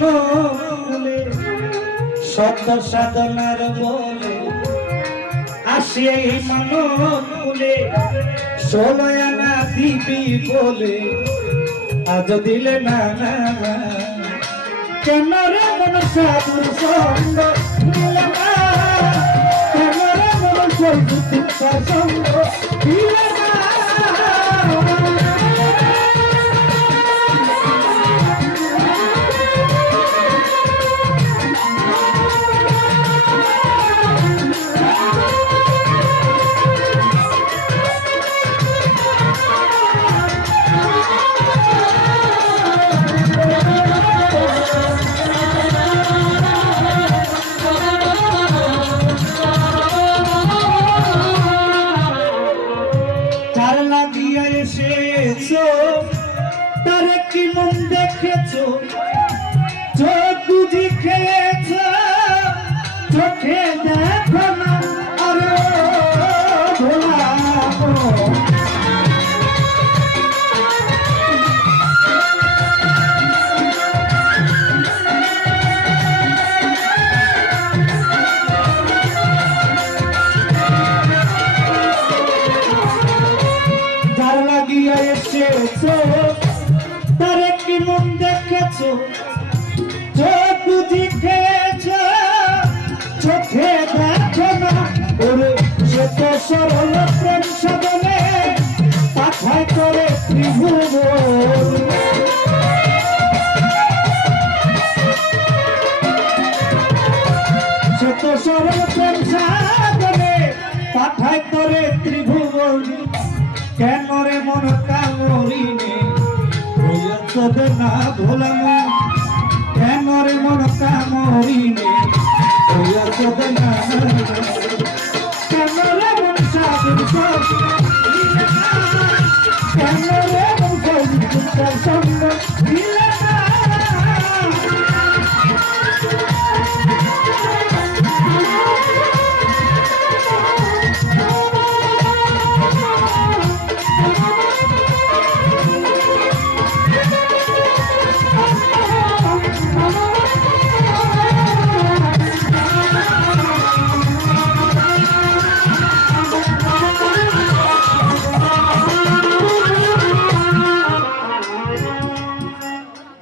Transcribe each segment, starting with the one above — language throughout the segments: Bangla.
মনলে সত্য সাধনার বলে আসি এই মনলে 16 আনা দিবি বলে আজ দিলে না না কেন রে মন সাধুর সঙ্গ দিলে না কেন রে মন সাধুর সঙ্গ দিলে না তারে কি মন দেখেছো চোখ বুঝি খেয়েছ চোখে দেখো না আরে ভোলা যার লাগিয়া এসেছো তারে কি মন দেখেছো চোখ বুঝি খেয়েছ চোখে দেখো না ওরে সে তো সরল প্রেম সাধনে পাঠায় করে ত্রিভুবন সে তো সরল প্রেম সাধনে পাঠায় করে ত্রিভুবন কেন রে মন কামরিনে হইয়াছে না ভোলানো কেন রে মন কামরিনে হইয়াছে না কেন রে মন সাধুর সঙ্গ দিলে না কেন রে মন সাধুর সঙ্গ দিলে না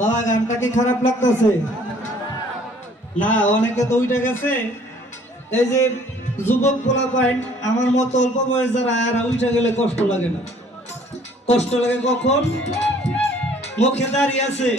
বাবা গানটা কি খারাপ লাগতেছে না অনেকে তো উঠে গেছে এই যে যুবক পোলা পয়েন্ট আমার মতো অল্প বয়স যারা আর উঠে গেলে কষ্ট লাগে না কষ্ট লাগে কখন মুখে দাঁড়িয়ে আছে